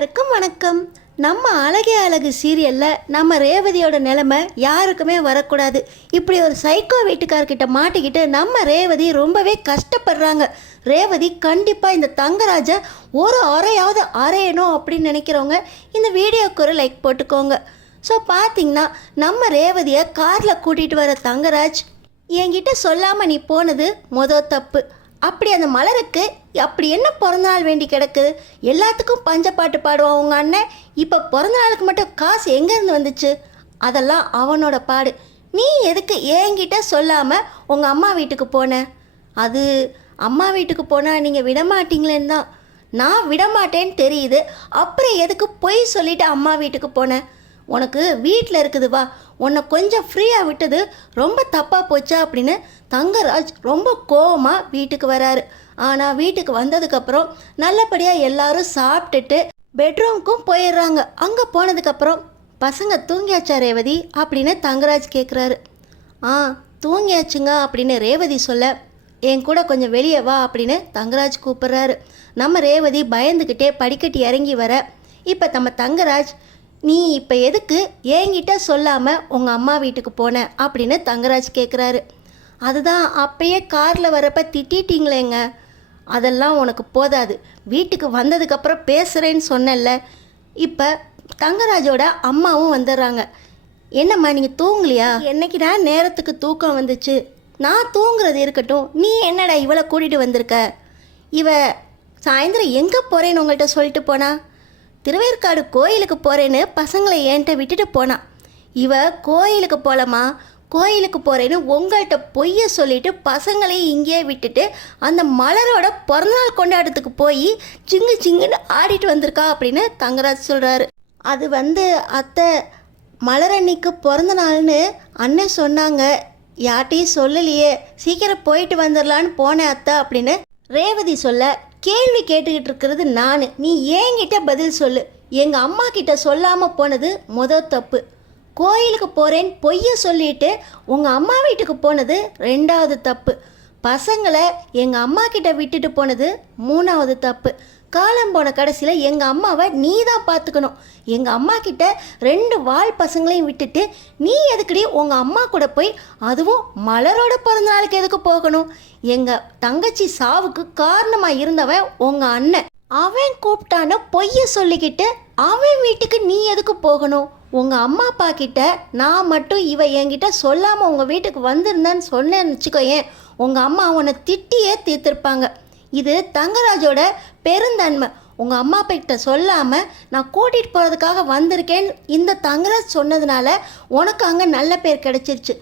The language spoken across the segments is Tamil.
எல்லாருக்கும் வணக்கம். நம்ம அழகே அழகு சீரியலில் நம்ம ரேவதியோட நிலைமை யாருக்குமே வரக்கூடாது. இப்படி ஒரு சைக்கோ வீட்டுக்கார்கிட்ட மாட்டிக்கிட்டு நம்ம ரேவதி ரொம்பவே கஷ்டப்படுறாங்க. ரேவதி கண்டிப்பாக இந்த தங்கராஜை ஒரு அறையாவது அறையணும் அப்படின்னு நினைக்கிறவங்க இந்த வீடியோக்கு ஒரு லைக் போட்டுக்கோங்க. ஸோ பார்த்தீங்கன்னா நம்ம ரேவதியை காரில் கூட்டிகிட்டு வர தங்கராஜ், என்கிட்ட சொல்லாமல் நீ போனது மொதல் தப்பு. அப்படி அந்த மலருக்கு அப்படி என்ன பிறந்தநாள் வேண்டி கிடக்குது? எல்லாத்துக்கும் பஞ்சப்பாட்டு பாடுவான் உங்கள் அண்ணன். இப்போ பிறந்த நாளுக்கு மட்டும் காசு எங்கேருந்து வந்துச்சு? அதெல்லாம் அவனோட பாடு. நீ எதுக்கு என்கிட்ட சொல்லாமல் உங்கள் அம்மா வீட்டுக்கு போன? அது அம்மா வீட்டுக்கு போனால் நீங்கள் விடமாட்டீங்களேன்னு தான். நான் விடமாட்டேன்னு தெரியுது, அப்புறம் எதுக்கு பொய் சொல்லிவிட்டு அம்மா வீட்டுக்கு போனேன்? உனக்கு வீட்டில் இருக்குது வா, உன்னை கொஞ்சம் ஃப்ரீயாக விட்டது ரொம்ப தப்பாக போச்சா அப்படின்னு தங்கராஜ் ரொம்ப கோவமாக வீட்டுக்கு வராரு. ஆனால் வீட்டுக்கு வந்ததுக்கப்புறம் நல்லபடியாக எல்லாரும் சாப்பிட்டுட்டு பெட்ரூமுக்கும் போயிடுறாங்க. அங்கே போனதுக்கப்புறம் பசங்க தூங்கியாச்சா ரேவதி அப்படின்னு தங்கராஜ் கேட்குறாரு. தூங்கியாச்சுங்க அப்படின்னு ரேவதி சொல்ல, என் கூட கொஞ்சம் வெளியே வா அப்படின்னு தங்கராஜ் கூப்பிட்றாரு. நம்ம ரேவதி பயந்துக்கிட்டே படிக்கட்டி இறங்கி வர, இப்போ நம்ம தங்கராஜ், நீ இப்போ எதுக்கு என்கிட்ட சொல்லாமல் உங்கள் அம்மா வீட்டுக்கு போன அப்படின்னு தங்கராஜ் கேட்குறாரு. அதுதான் அப்பயே காரில் வரப்போ திட்டிட்டீங்களேங்க, அதெல்லாம் உனக்கு போதாது, வீட்டுக்கு வந்ததுக்கப்புறம் பேசுகிறேன்னு சொன்னல. இப்போ தங்கராஜோட அம்மாவும் வந்துடுறாங்க. என்னம்மா நீங்கள் தூங்கலையா? என்னைக்கு தான் நேரத்துக்கு தூக்கம் வந்துச்சு? நான் தூங்குறது இருக்கட்டும், நீ என்னடா இவளை கூட்டிகிட்டு வந்திருக்க? இவ சாயந்தரம் எங்கே போகிறேன்னு உங்கள்கிட்ட சொல்லிட்டு போனா? திருவேற்காடு கோயிலுக்கு போகிறேன்னு பசங்களை என்கிட்ட விட்டுட்டு போனான். இவ கோயிலுக்கு போகலம்மா, கோயிலுக்கு போகிறேன்னு உங்கள்கிட்ட பொய்ய சொல்லிவிட்டு பசங்களையும் இங்கேயே விட்டுட்டு அந்த மலரோட பிறந்தநாள் கொண்டாடத்துக்கு போய் சிங்கு சிங்குன்னு ஆடிட்டு வந்திருக்கா அப்படின்னு தங்கராஜ் சொல்கிறாரு. அது அத்தை, மலரன்னைக்கு பிறந்த நாள்னு அண்ணன் சொன்னாங்க, யார்ட்டையும் சொல்லலையே, சீக்கிரம் போயிட்டு வந்துடலான்னு போனேன் அத்தை அப்படின்னு ரேவதி சொல்ல, கேள்வி கேட்டுக்கிட்டு இருக்கிறது நான், நீ ஏங்கிட்ட பதில் சொல்லு. எங்கள் அம்மா கிட்ட சொல்லாமல் போனது மொதல் தப்பு. கோயிலுக்கு போகிறேன்னு பொய்ய சொல்லிட்டு உங்கள் அம்மா வீட்டுக்கு போனது ரெண்டாவது தப்பு. பசங்களை எங்கள் அம்மா கிட்ட விட்டுட்டு போனது மூணாவது தப்பு. காலம் போன கடைசியில் எங்கள் அம்மாவை நீ தான் பார்த்துக்கணும். எங்கள் அம்மா கிட்ட 2 வால் பசங்களையும் விட்டுட்டு நீ எதுக்குடி உங்கள் அம்மா கூட போய், அதுவும் மலரோட பிறந்த நாளுக்கு எதுக்கு போகணும்? எங்கள் தங்கச்சி சாவுக்கு காரணமாக இருந்தவன் உங்கள் அண்ணன், அவன் கூப்பிட்டான பொய்ய சொல்லிக்கிட்டு அவன் வீட்டுக்கு நீ எதுக்கு போகணும்? உங்கள் அம்மா அப்பா கிட்ட நான் மட்டும் இவ என்கிட்ட சொல்லாமல் உங்கள் வீட்டுக்கு வந்திருந்தேன்னு சொன்னேன்னு வச்சுக்கோயேன், உங்கள் அம்மா உன்னை திட்டியே தீர்த்திருப்பாங்க. இது தங்கராஜோட பெருந்தன்மை. உங்கள் அம்மா அப்பா கிட்ட சொல்லாமல் நான் கூட்டிகிட்டு போகிறதுக்காக வந்திருக்கேன்னு இந்த தங்கராஜ் சொன்னதுனால உனக்கு அங்கே நல்ல பேர் கிடச்சிருச்சு.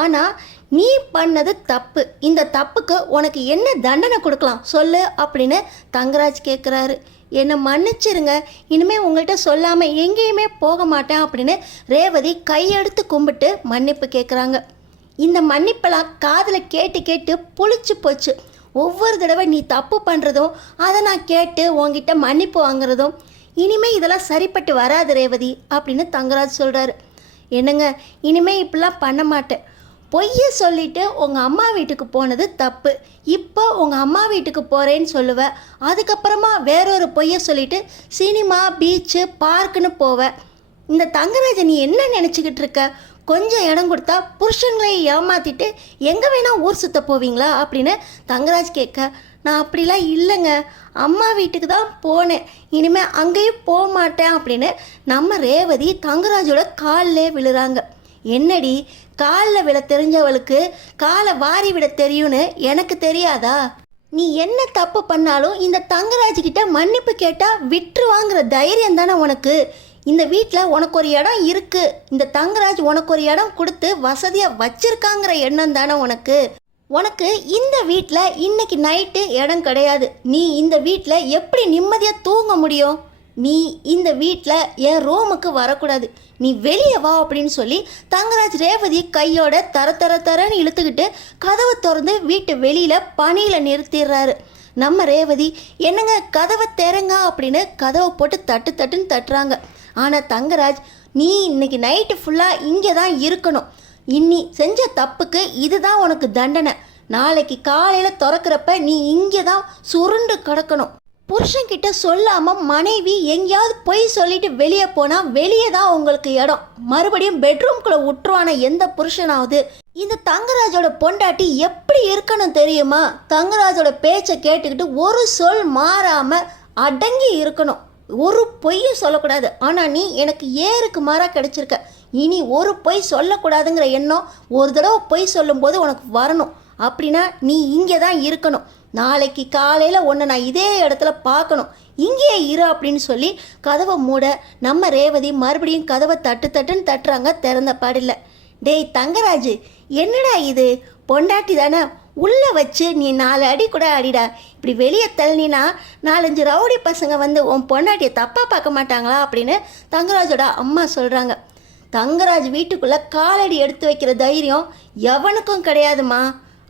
ஆனால் நீ பண்ணது தப்பு. இந்த தப்புக்கு உனக்கு என்ன தண்டனை கொடுக்கலாம் சொல்லு அப்படின்னு தங்கராஜ் கேட்குறாரு. என்னை மன்னிச்சிருங்க, இனிமேல் உங்கள்கிட்ட சொல்லாமல் எங்கேயுமே போக மாட்டேன் அப்படின்னு ரேவதி கையெடுத்து கும்பிட்டு மன்னிப்பு கேட்குறாங்க. இந்த மன்னிப்பெல்லாம் காதில் கேட்டு கேட்டு புளிச்சு போச்சு. ஒவ்வொரு தடவை நீ தப்பு பண்ணுறதும் அதை நான் கேட்டு உங்ககிட்ட மன்னிப்பு வாங்குறதும் இனிமேல் இதெல்லாம் சரிப்பட்டு வராது ரேவதி அப்படின்னு தங்கராஜ் சொல்கிறாரு. என்னங்க, இனிமேல் இப்படிலாம் பண்ண மாட்டேன். பொய்ய சொல்லிவிட்டு உங்கள் அம்மா வீட்டுக்கு போனது தப்பு. இப்போ உங்கள் அம்மா வீட்டுக்கு போகிறேன்னு சொல்லுவேன், அதுக்கப்புறமா வேறொரு பொய்ய சொல்லிவிட்டு சினிமா, பீச்சு, பார்க்குன்னு போவேன். இந்த தங்கராஜை நீ என்ன நினச்சிக்கிட்டு இருக்க? கொஞ்சம் இடம் கொடுத்தா புருஷங்களை ஏமாற்றிட்டு எங்கே வேணால் ஊர் சுற்ற போவீங்களா அப்படின்னு தங்கராஜ் கேட்க, நான் அப்படிலாம் இல்லைங்க, அம்மா வீட்டுக்கு தான் போனேன், இனிமேல் அங்கேயும் போக மாட்டேன் அப்படின்னு நம்ம ரேவதி தங்கராஜோட காலில் விழுறாங்க. என்னடி, காலில் விட தெரிஞ்சவளுக்கு காலை வாரி விட தெரியும்னு எனக்கு தெரியாதா? நீ என்ன தப்பு பண்ணாலும் இந்த தங்கராஜ்கிட்ட மன்னிப்பு கேட்டால் விட்டுருவாங்கிற தைரியம் தானே உனக்கு? இந்த வீட்டில் உனக்கு ஒரு இடம் இருக்குது, இந்த தங்கராஜ் உனக்கு ஒரு இடம் கொடுத்து வசதியாக வச்சிருக்காங்கிற எண்ணம் தானே உனக்கு? உனக்கு இந்த வீட்டில் இன்னைக்கு நைட்டு இடம் கிடையாது. நீ இந்த வீட்டில் எப்படி நிம்மதியாக தூங்க முடியும்? நீ இந்த வீட்டில் என் ரூமுக்கு வரக்கூடாது, நீ வெளியே வா அப்படின்னு சொல்லி தங்கராஜ் ரேவதி கையோட தரன்னு இழுத்துக்கிட்டு கதவை திறந்து வீட்டு வெளியில் பனியில் நிறுத்திடுறாரு. நம்ம ரேவதி, என்னங்க கதவை திறங்க அப்படின்னு கதவை போட்டு தட்டுன்னு தட்டுறாங்க. ஆனால் தங்கராஜ், நீ இன்னைக்கு நைட்டு ஃபுல்லாக இங்கே தான் இருக்கணும், இன்னி செஞ்ச தப்புக்கு இதுதான் உனக்கு தண்டனை, நாளைக்கு காலையில் திறக்கிறப்ப நீ இங்கே தான் சுருண்டு கிடக்கணும், புருஷன்கிட்ட சொல்லாமல் மனைவி எங்கேயாவது பொய் சொல்லிட்டு வெளியே போனால் வெளியே தான் உங்களுக்கு இடம். மறுபடியும் பெட்ரூம்குள்ளே விட்டுருவான எந்த புருஷனாவது. இந்த தங்கராஜோட பொண்டாட்டி எப்படி இருக்கணும் தெரியுமா? தங்கராஜோட பேச்சை கேட்டுக்கிட்டு ஒரு சொல் மாறாமல் அடங்கி இருக்கணும். ஒரு பொய்யும் சொல்லக்கூடாது. ஆனால் நீ எனக்கு ஏருக்கு மாறாக கிடைச்சிருக்க. இனி ஒரு பொய் சொல்லக்கூடாதுங்கிற எண்ணம் ஒரு தடவை பொய் சொல்லும்போது உனக்கு வரணும். அப்படின்னா நீ இங்கே தான் இருக்கணும். நாளைக்கு காலையில் உன்னை நான் இதே இடத்துல பார்க்கணும். இங்கேயே இரு அப்படின்னு சொல்லி கதவை மூட நம்ம ரேவதி மறுபடியும் கதவை தட்டுன்னு தட்டுறாங்க. திறந்த பாடில்லை. டேய் தங்கராஜு, என்னடா இது? பொண்டாட்டி தானே, உள்ளே வச்சு நீ 4 அடி கூட அடிடா. இப்படி வெளியே தள்ளினா 4-5 ரவுடி பசங்க வந்து உன் பொண்டாட்டியை தப்பாக பார்க்க மாட்டாங்களா அப்படின்னு தங்கராஜோட அம்மா சொல்கிறாங்க. தங்கராஜ் வீட்டுக்குள்ளே காலடி எடுத்து வைக்கிற தைரியம் எவனுக்கும் கிடையாதுமா.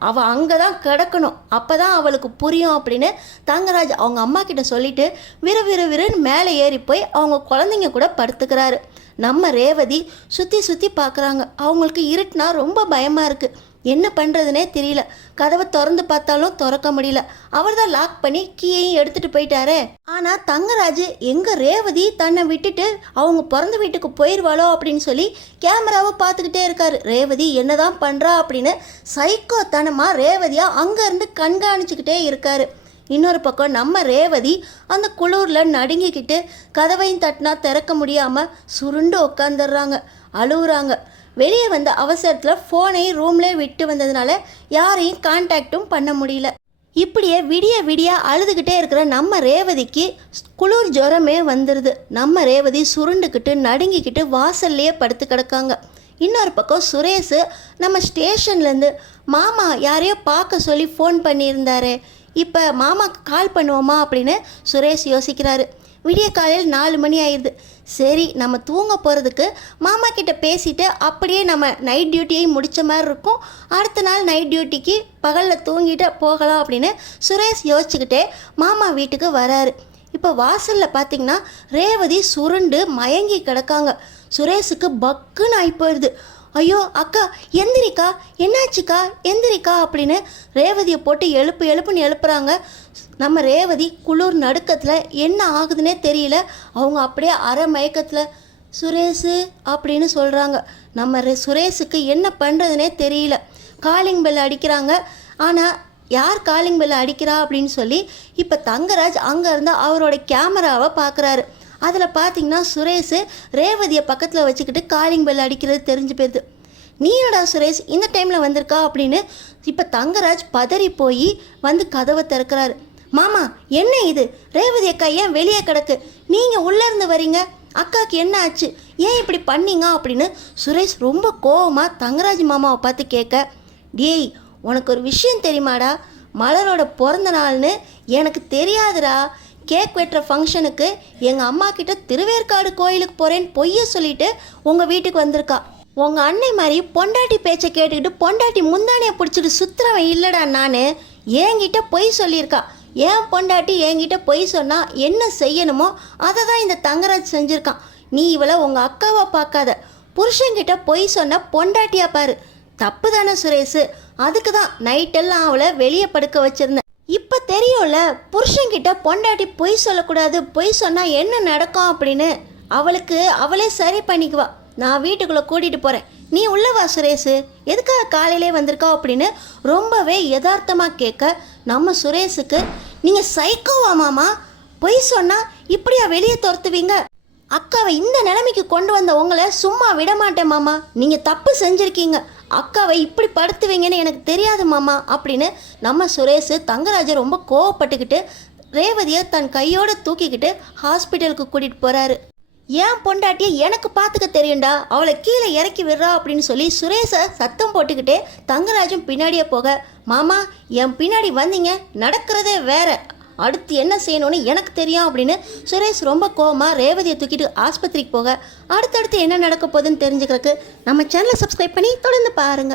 அவள் அங்கே தான் கிடக்கணும். அப்போ தான் அவளுக்கு புரியும் அப்படின்னு தங்கராஜ் அவங்க அம்மா கிட்ட சொல்லிவிட்டு விறுவிறுன்னு மேலே ஏறி போய் அவங்க குழந்தைங்க கூட படுத்துக்கிறாரு. நம்ம ரேவதி சுற்றி பார்க்குறாங்க. அவங்களுக்கு இருட்டுனா ரொம்ப பயமாக இருக்குது. என்ன பண்ணுறதுனே தெரியல. கதவை திறந்து பார்த்தாலும் திறக்க முடியல. அவர் தான் லாக் பண்ணி கீயையும் எடுத்துகிட்டு போயிட்டாரே. ஆனால் தங்கராஜ் எங்கே ரேவதி தன்னை விட்டுட்டு அவங்க பிறந்த வீட்டுக்கு போயிடுவாளோ அப்படின்னு சொல்லி கேமராவை பார்த்துக்கிட்டே இருக்காரு. ரேவதி என்ன தான் பண்ணுறா அப்படின்னு சைக்கோத்தனமாக ரேவதியாக அங்கேருந்து கண்காணிச்சுக்கிட்டே இருக்காரு. இன்னொரு பக்கம் நம்ம ரேவதி அந்த குளூரில் நடுங்கிக்கிட்டு கதவையும் தட்டினா திறக்க முடியாமல் சுருண்டு உட்காந்துடுறாங்க, அழுகுறாங்க. வெளியே வந்த அவசரத்தில் ஃபோனையும் ரூம்லேயே விட்டு வந்ததுனால யாரையும் கான்டாக்டும் பண்ண முடியல. இப்படியே விடிய அழுதுகிட்டே இருக்கிற நம்ம ரேவதிக்கு குளிர் ஜுரமே வந்துடுது. நம்ம ரேவதி சுருண்டுக்கிட்டு நடுங்கிக்கிட்டு வாசல்லையே படுத்து கிடக்காங்க. இன்னொரு பக்கம் சுரேஷ் நம்ம ஸ்டேஷன்லேருந்து மாமா யாரையோ பார்க்க சொல்லி ஃபோன் பண்ணியிருந்தாரு. இப்போ மாமாவுக்கு கால் பண்ணுவோமா அப்படின்னு சுரேஷ் யோசிக்கிறாரு. விடிய காலையில் 4 மணி ஆயிடுது. சரி, நம்ம தூங்க போகிறதுக்கு மாமா கிட்ட பேசிட்டு அப்படியே நம்ம நைட் டியூட்டியை முடித்த மாதிரி இருக்கும். அடுத்த நாள் நைட் டியூட்டிக்கு பகலில் தூங்கிட்டு போகலாம் அப்படின்னு சுரேஷ் யோசிச்சுக்கிட்டே மாமா வீட்டுக்கு வராரு. இப்போ வாசலில் பார்த்திங்கன்னா ரேவதி சுருண்டு மயங்கி கிடக்காங்க. சுரேஷுக்கு பக்குன்னு ஆகி போயிடுது. ஐயோ அக்கா எந்திரிக்கா, என்னாச்சுக்கா எந்திரிக்கா அப்படின்னு ரேவதியை போட்டு எழுப்புன்னு எழுப்புறாங்க. நம்ம ரேவதி குளிர் நடுக்கத்தில் என்ன ஆகுதுன்னே தெரியல. அவங்க அப்படியே அரை மயக்கத்தில் சுரேஷு அப்படின்னு சொல்கிறாங்க. நம்ம சுரேஷுக்கு என்ன பண்ணுறதுனே தெரியல. காலிங் பெல் அடிக்கிறாங்க. ஆனால் யார் காலிங் பெல் அடிக்கிறா அப்படின்னு சொல்லி இப்போ தங்கராஜ் அங்கேருந்து அவரோட கேமராவை பார்க்குறாரு. அதில் பார்த்தீங்கன்னா சுரேஷ் ரேவதியை பக்கத்தில் வச்சுக்கிட்டு காலிங் பெல் அடிக்கிறது தெரிஞ்சு போயிடுது. நீனடா சுரேஷ் இந்த டைமில் வந்திருக்கா அப்படின்னு இப்போ தங்கராஜ் பதறி போய் வந்து கதவை திறக்கிறாரு. மாமா என்ன இது? ரேவதி அக்கா ஏன் வெளியே கிடக்கு? நீங்கள் உள்ளேருந்து வரீங்க, அக்காவுக்கு என்ன ஆச்சு, ஏன் இப்படி பண்ணீங்க அப்படின்னு சுரேஷ் ரொம்ப கோவமாக தங்கராஜ் மாமாவை பார்த்து கேட்க, டேய் உனக்கு ஒரு விஷயம் தெரியுமாடா? மலரோட பிறந்த நாள்னு எனக்கு தெரியாதுடா. கேக் வெட்டுற ஃபங்க்ஷனுக்கு எங்கள் அம்மா கிட்ட திருவேற்காடு கோயிலுக்கு போகிறேன்னு பொய்ய சொல்லிட்டு உங்கள் வீட்டுக்கு வந்திருக்கா. உங்கள் அன்னை மாதிரி பொண்டாட்டி பேச்சை கேட்டுக்கிட்டு பொண்டாட்டி முந்தானியை பிடிச்சிட்டு சுற்றுறவன் இல்லைடா நான். என்கிட்ட பொய் சொல்லியிருக்கா. ஏன் பொண்டாட்டி என்கிட்ட பொய் சொன்னால் என்ன செய்யணுமோ அதை தான் இந்த தங்கராஜ் செஞ்சுருக்கான். நீ இவளை உங்கள் அக்காவை பார்க்காத. புருஷன்கிட்ட பொய் சொன்னால் பொண்டாட்டியாக பாரு. தப்பு தானே சுரேஷு? அதுக்கு தான் நைட்டெல்லாம் அவளை வெளியே படுக்க வச்சுருந்தேன். இப்போ தெரியும்ல புருஷன்கிட்ட பொண்டாட்டி பொய் சொல்லக்கூடாது, பொய் சொன்னால் என்ன நடக்கும் அப்படின்னு. அவளுக்கு அவளே சரி பண்ணிக்குவா. நான் வீட்டுக்குள்ளே கூட்டிகிட்டு போகிறேன், நீ உள்ளவா சுரேஷு, எதுக்காக காலையிலே வந்திருக்கா அப்படின்னு ரொம்பவே யதார்த்தமாக கேட்க நம்ம சுரேஷுக்கு, நீங்கள் சைக்கோவா மாமா? பொய் சொன்னால் இப்படியா வெளியே துரத்துவீங்க? அக்காவை இந்த நிலைமைக்கு கொண்டு வந்த உங்களை சும்மா விட மாட்டேன் மாமா. நீங்கள் தப்பு செஞ்சுருக்கீங்க. அக்காவை இப்படி படுத்துவீங்கன்னு எனக்கு தெரியாது மாமா அப்படின்னு நம்ம சுரேஷ் தங்கராஜை ரொம்ப கோவப்பட்டுக்கிட்டு ரேவதியை தன் கையோடு தூக்கிக்கிட்டு ஹாஸ்பிட்டலுக்கு கூட்டிகிட்டு போகிறாரு. ஏன் பொண்டாட்டியை எனக்கு பார்த்துக்க தெரியும்டா, அவளை கீழே இறக்கி விடுறா அப்படின்னு சொல்லி சுரேஷை சத்தம் போட்டுக்கிட்டே தங்கராஜும் பின்னாடியே போக, மாமா என் பின்னாடி வந்தீங்க, நடக்கிறதே வேற, அடுத்து என்ன செய்யணும்னு எனக்கு தெரியும் அப்படின்னு சுரேஷ் ரொம்ப கோவமாக ரேவதியை தூக்கிட்டு ஆஸ்பத்திரிக்கு போக, அடுத்தடுத்து என்ன நடக்க போகுதுன்னு தெரிஞ்சுக்கிறதுக்கு நம்ம சேனலை சப்ஸ்கிரைப் பண்ணி தொடர்ந்து பாருங்கள்.